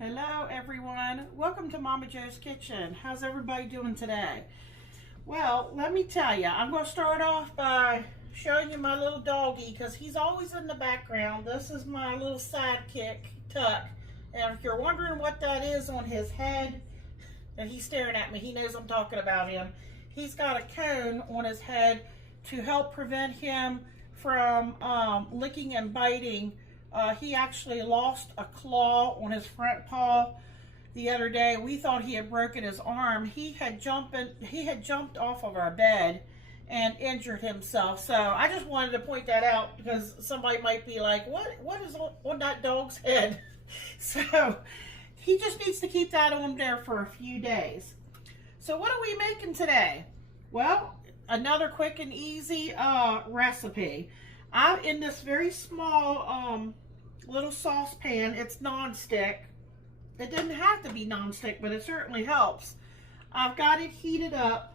Hello everyone, welcome to Momma Jo's Kitchen. How's everybody doing today? Well, let me tell you, I'm going to start off by showing you my little doggy because he's always in the background. This is my little sidekick, Tuck. And if you're wondering what that is on his head, and he's staring at me, he knows I'm talking about him. He's got a cone on his head to help prevent him from licking and biting. He actually lost a claw on his front paw the other day. We thought he had broken his arm. He had jumped off of our bed and injured himself. So I just wanted to point that out because somebody might be like, what is on that dog's head? So he just needs to keep that on there for a few days. So what are we making today? Well, another quick and easy recipe. In this very small little saucepan, it's non-stick. It doesn't have to be non-stick, but it certainly helps. I've got it heated up,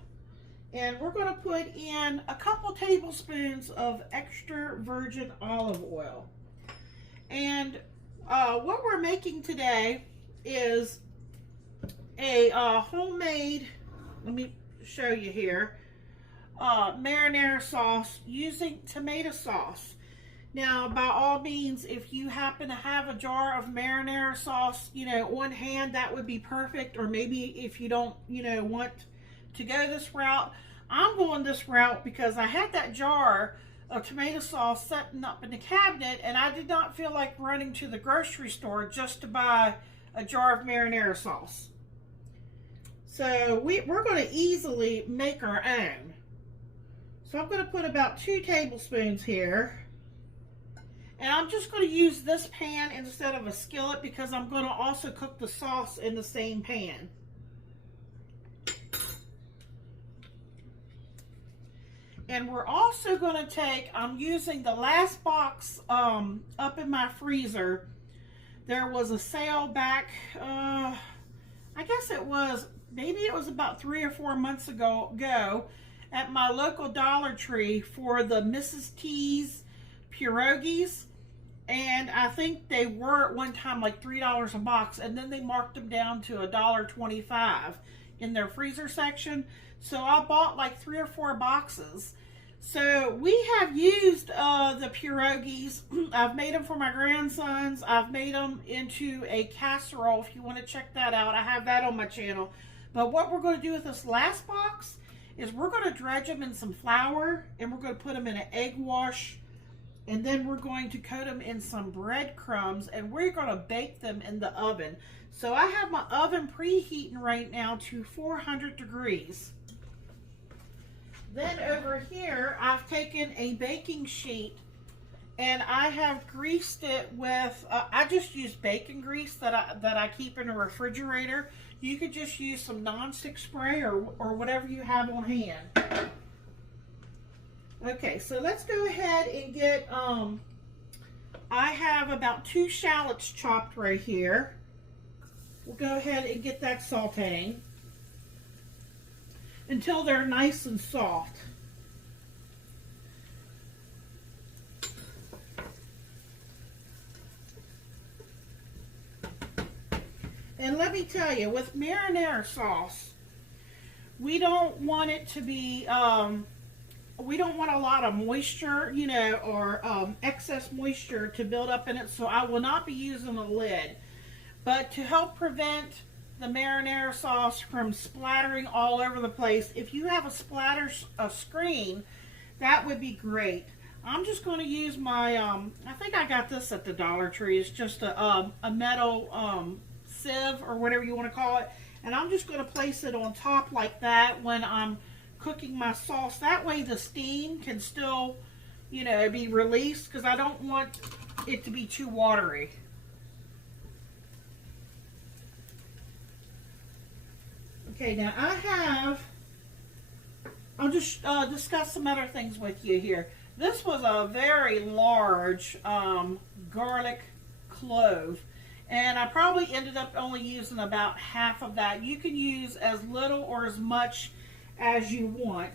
and we're going to put in a couple tablespoons of extra virgin olive oil. And what we're making today is a homemade, let me show you here, marinara sauce using tomato sauce. Now, by all means, if you happen to have a jar of marinara sauce, on hand, that would be perfect. Or maybe if you don't, want to go this route, I'm going this route because I had that jar of tomato sauce sitting up in the cabinet, and I did not feel like running to the grocery store just to buy a jar of marinara sauce. So we're going to easily make our own. So I'm going to put about 2 tablespoons here. And I'm just going to use this pan instead of a skillet because I'm going to also cook the sauce in the same pan. And we're also going to take, I'm using the last box up in my freezer. There was a sale back, I guess maybe it was about 3 or 4 months ago at my local Dollar Tree for the Mrs. T's Pierogies. And I think they were at one time like $3 a box, and then they marked them down to $1.25 in their freezer section. So I bought like 3 or 4 boxes. So we have used the pierogies. I've made them for my grandsons. I've made them into a casserole. If you want to check that out, I have that on my channel. But what we're going to do with this last box is we're going to dredge them in some flour, and we're going to put them in an egg wash. And then we're going to coat them in some breadcrumbs, and we're going to bake them in the oven. So I have my oven preheating right now to 400 degrees. Then over here, I've taken a baking sheet, and I have greased it with, I just use bacon grease that I keep in the refrigerator. You could just use some nonstick spray or whatever you have on hand. Okay, so let's go ahead and get, I have about 2 shallots chopped right here. We'll go ahead and get that sauteing until they're nice and soft. And let me tell you, with marinara sauce, we don't want it to be, we don't want a lot of moisture, or excess moisture to build up in it, so I will not be using a lid. But to help prevent the marinara sauce from splattering all over the place, if you have a screen, that would be great. I'm just going to use my, I think I got this at the Dollar Tree. It's just a metal sieve or whatever you want to call it. And I'm just going to place it on top like that when I'm cooking my sauce. That way the steam can still, be released, because I don't want it to be too watery. Okay, now I'll just discuss some other things with you here. This was a very large garlic clove, and I probably ended up only using about half of that. You can use as little or as much as you want.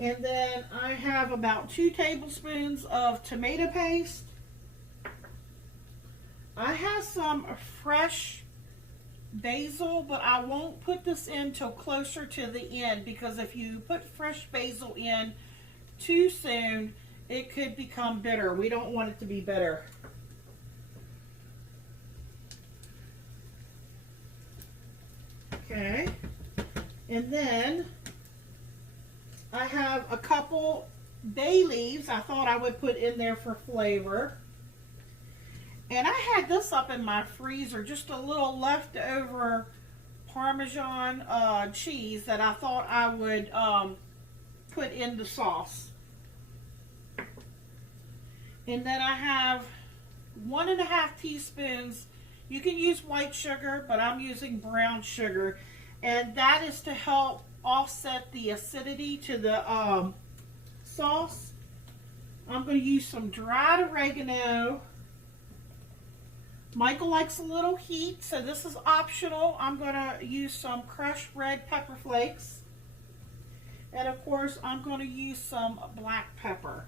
And then I have about 2 tablespoons of tomato paste. I have some fresh basil, but I won't put this in till closer to the end, because if you put fresh basil in too soon, it could become bitter. We don't want it to be bitter. Okay, and then I have a couple bay leaves I thought I would put in there for flavor. And I had this up in my freezer, just a little leftover Parmesan cheese that I thought I would put in the sauce. And then I have 1.5 teaspoons. You can use white sugar, but I'm using brown sugar. And that is to help offset the acidity to the sauce. I'm going to use some dried oregano. Michael likes a little heat, so this is optional. I'm going to use some crushed red pepper flakes. And of course, I'm going to use some black pepper.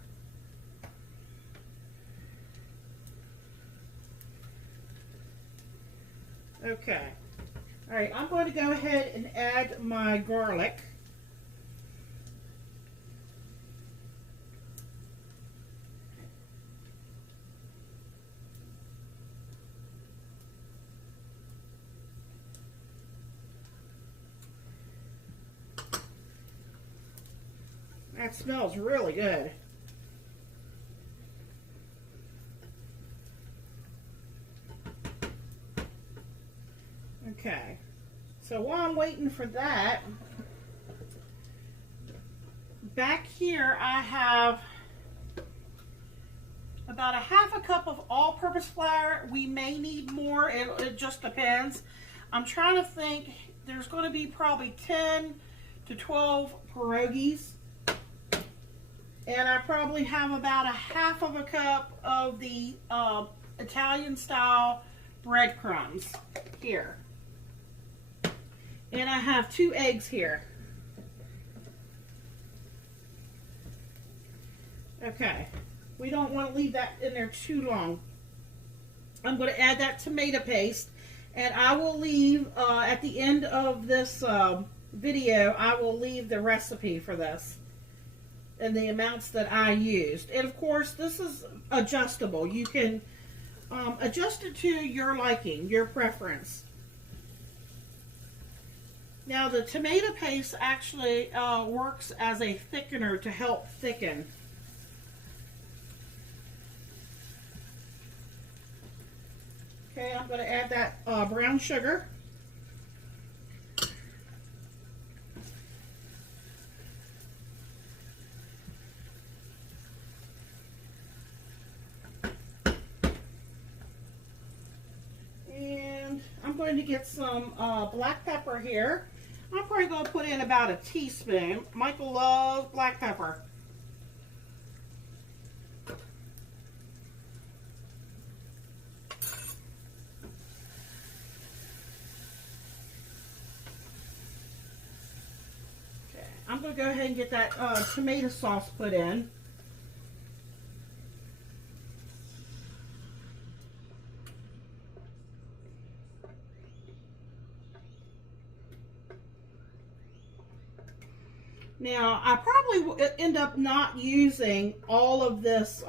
Okay. All right, I'm going to go ahead and add my garlic. That smells really good. Okay, so while I'm waiting for that, back here I have about 1/2 cup of all-purpose flour. We may need more, it just depends. I'm trying to think, there's going to be probably 10 to 12 pierogies. And I probably have about 1/2 cup of the Italian style breadcrumbs here. And I have 2 eggs here. Okay, we don't want to leave that in there too long. I'm going to add that tomato paste, and I will leave, at the end of this video, I will leave the recipe for this and the amounts that I used. And of course, this is adjustable. You can adjust it to your liking, your preference. Now, the tomato paste actually works as a thickener to help thicken. Okay, I'm going to add that brown sugar. And I'm going to get some black pepper here. I'm probably going to put in about a teaspoon. Michael loves black pepper. Okay, I'm going to go ahead and get that tomato sauce put in. Now, I probably will end up not using all of this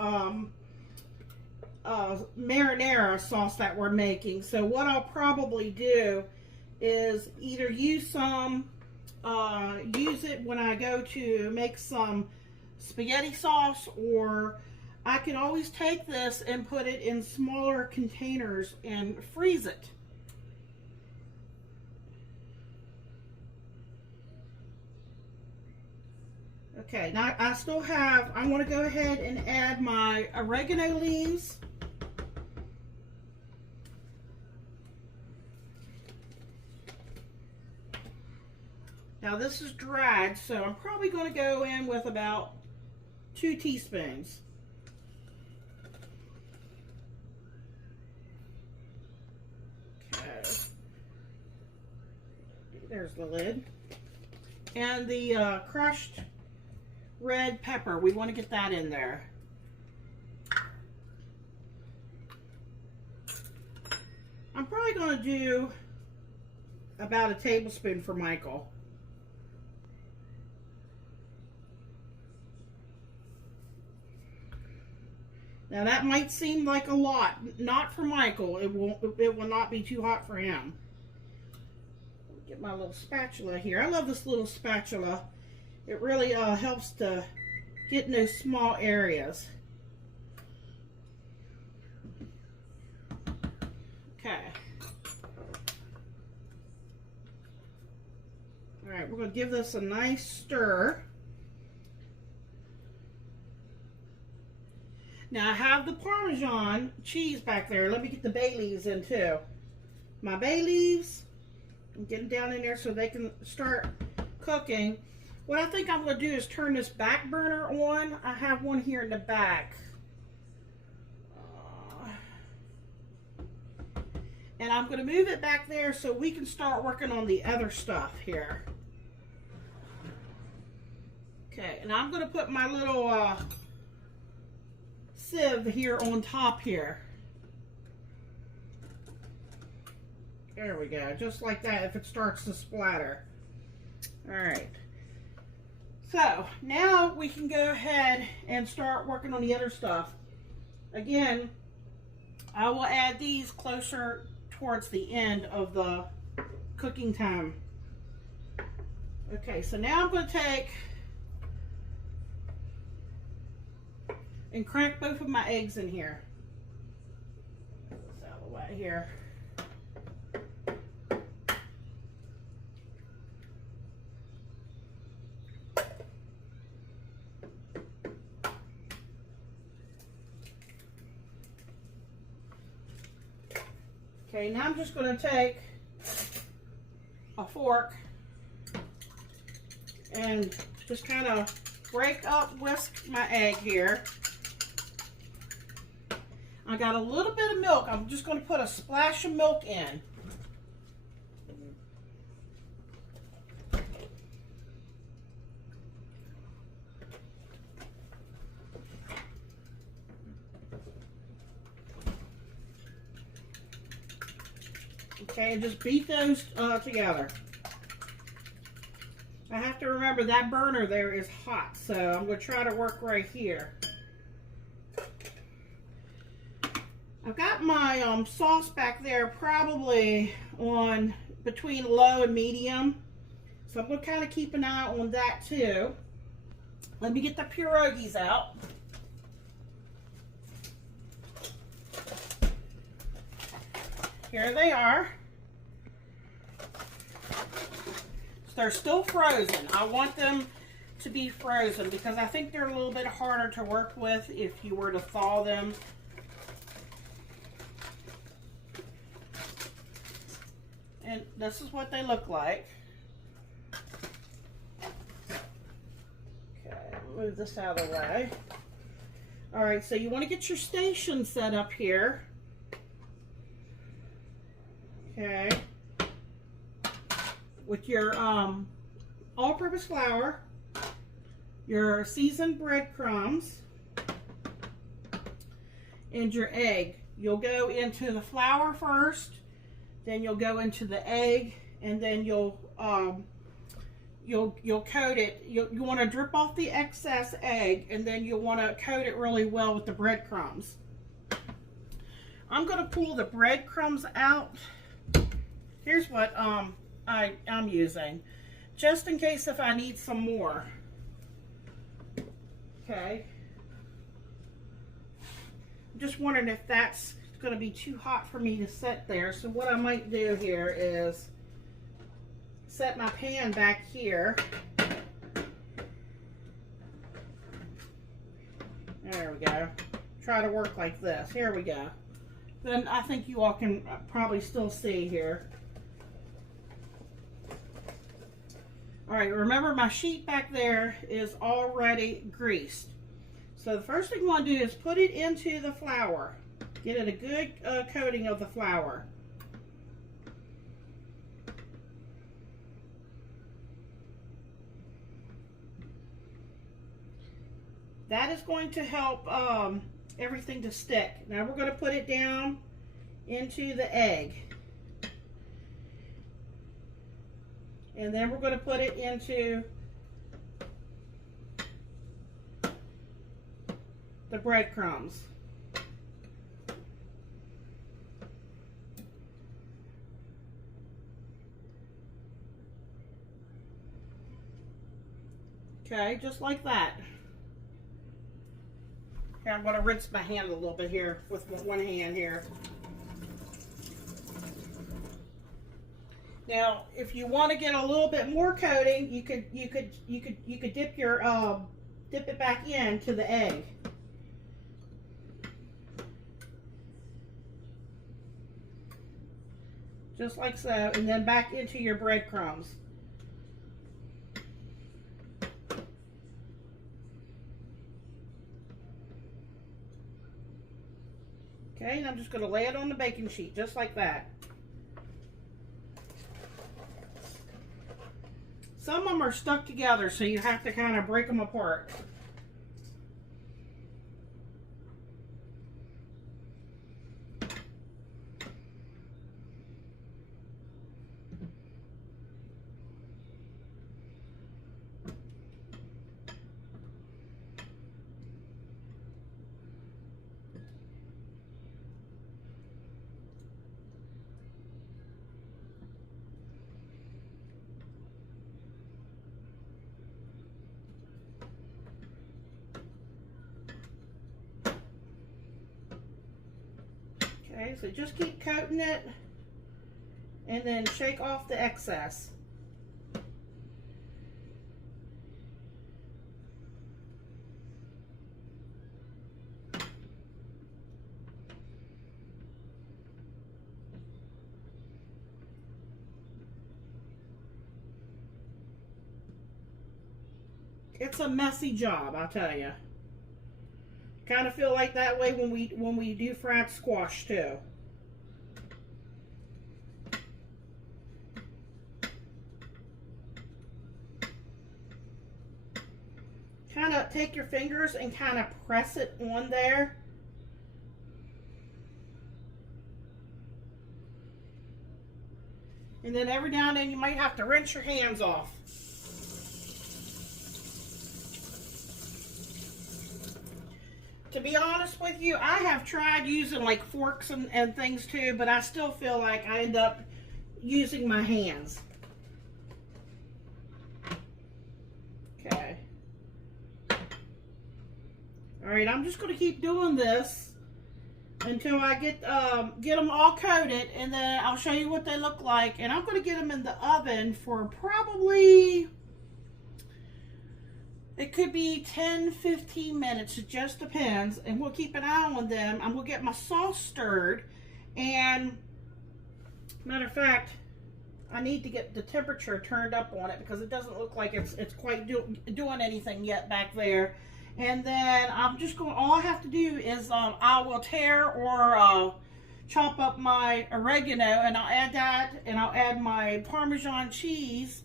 marinara sauce that we're making. So what I'll probably do is either use some, use it when I go to make some spaghetti sauce, or I can always take this and put it in smaller containers and freeze it. Okay, now I still have, I want to go ahead and add my oregano leaves. Now this is dried, so I'm probably going to go in with about 2 teaspoons. Okay. There's the lid. And the crushed red pepper, we want to get that in there. I'm probably going to do about a tablespoon for Michael. Now that might seem like a lot, not for Michael. It will not be too hot for him. Get my little spatula here. I love this little spatula. It really helps to get in those small areas. Okay. All right, we're going to give this a nice stir. Now I have the Parmesan cheese back there. Let me get the bay leaves in too. My bay leaves, I'm getting down in there so they can start cooking. What I think I'm going to do is turn this back burner on. I have one here in the back. And I'm going to move it back there so we can start working on the other stuff here. Okay, and I'm going to put my little sieve here on top here. There we go, just like that if it starts to splatter. All right. So now we can go ahead and start working on the other stuff. Again, I will add these closer towards the end of the cooking time. Okay, so now I'm going to take and crack both of my eggs in here. Get this out of the way here. Okay, now I'm just going to take a fork and just kind of whisk my egg here. I got a little bit of milk. I'm just going to put a splash of milk in. Okay, and just beat those together. I have to remember that burner there is hot, so I'm going to try to work right here. I've got my sauce back there probably on between low and medium. So I'm going to kind of keep an eye on that too. Let me get the pierogies out. Here they are. So they're still frozen. I want them to be frozen because I think they're a little bit harder to work with if you were to thaw them. And this is what they look like. Okay, move this out of the way. All right, so you want to get your station set up here. Okay. With your all-purpose flour, your seasoned breadcrumbs, and your egg. You'll go into the flour first. Then you'll go into the egg, and then you'll coat it. You want to drip off the excess egg, and then you'll want to coat it really well with the breadcrumbs. I'm going to pull the breadcrumbs out. Here's what I'm using, just in case if I need some more. Okay. I'm just wondering if that's going to be too hot for me to set there. So what I might do here is set my pan back here. There we go. Try to work like this. Here we go. Then I think you all can probably still see here. All right, remember my sheet back there is already greased. So the first thing you want to do is put it into the flour. Get it a good coating of the flour. That is going to help everything to stick. Now we're going to put it down into the egg. And then we're going to put it into the breadcrumbs. Okay, just like that. Okay, I'm going to rinse my hand a little bit here with one hand here. Now, if you want to get a little bit more coating, you could dip your dip it back into the egg. Just like so, and then back into your breadcrumbs. Okay, and I'm just going to lay it on the baking sheet, just like that. Some of them are stuck together, so you have to kind of break them apart. Okay, so just keep coating it and then shake off the excess. It's a messy job, I'll tell you. Kind of feel like that way when we do fried squash too. Kind of take your fingers and kind of press it on there. And then every now and then you might have to rinse your hands off. To be honest with you, I have tried using like forks and things too, but I still feel like I end up using my hands. Okay. All right, I'm just going to keep doing this until I get them all coated, and then I'll show you what they look like. And I'm going to get them in the oven for probably... it could be 10-15 minutes, it just depends, and we'll keep an eye on them. I'm gonna get my sauce stirred, and matter of fact, I need to get the temperature turned up on it because it doesn't look like it's quite doing anything yet back there. And then I'm just going, all I have to do is I will tear or chop up my oregano, and I'll add that, and I'll add my Parmesan cheese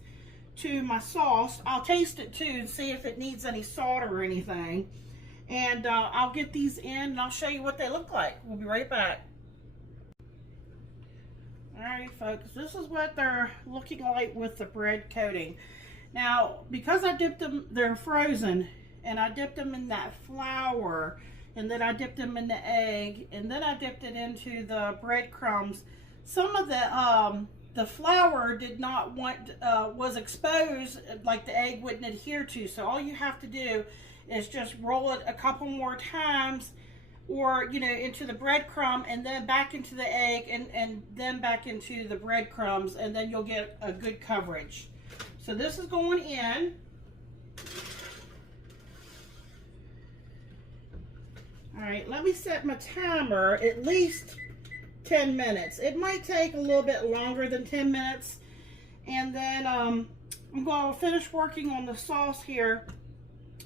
to my sauce. I'll taste it too and see if it needs any salt or anything. And I'll get these in and I'll show you what they look like. We'll be right back. Alright folks, this is what they're looking like with the bread coating. Now, because I dipped them, they're frozen, and I dipped them in that flour, and then I dipped them in the egg, and then I dipped it into the breadcrumbs. Some of the flour did not want, was exposed, like the egg wouldn't adhere to. So all you have to do is just roll it a couple more times, or, you know, into the breadcrumb, and then back into the egg, and then back into the breadcrumbs, and then you'll get a good coverage. So this is going in. All right, let me set my timer at least 10 minutes. It might take a little bit longer than 10 minutes. And then I'm going to finish working on the sauce here.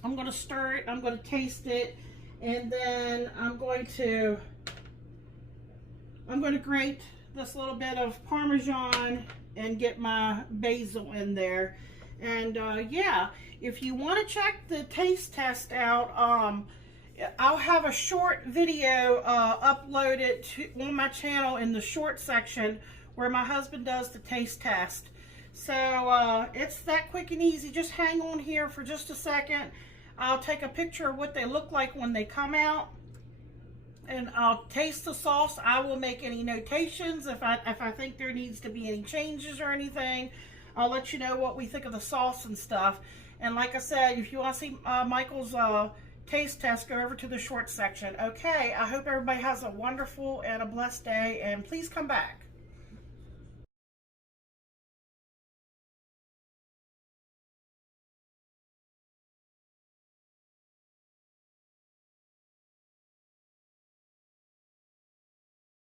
I'm going to stir it, I'm going to taste it, and then I'm going to grate this little bit of Parmesan and get my basil in there. And yeah, if you want to check the taste test out, I'll have a short video uploaded on my channel in the short section where my husband does the taste test. So it's that quick and easy. Just hang on here for just a second. I'll take a picture of what they look like when they come out, and I'll taste the sauce. I will make any notations if I think there needs to be any changes or anything. I'll let you know what we think of the sauce and stuff. And like I said, if you want to see Michael's taste test, go over to the short section. Okay, I hope everybody has a wonderful and a blessed day, and please come back.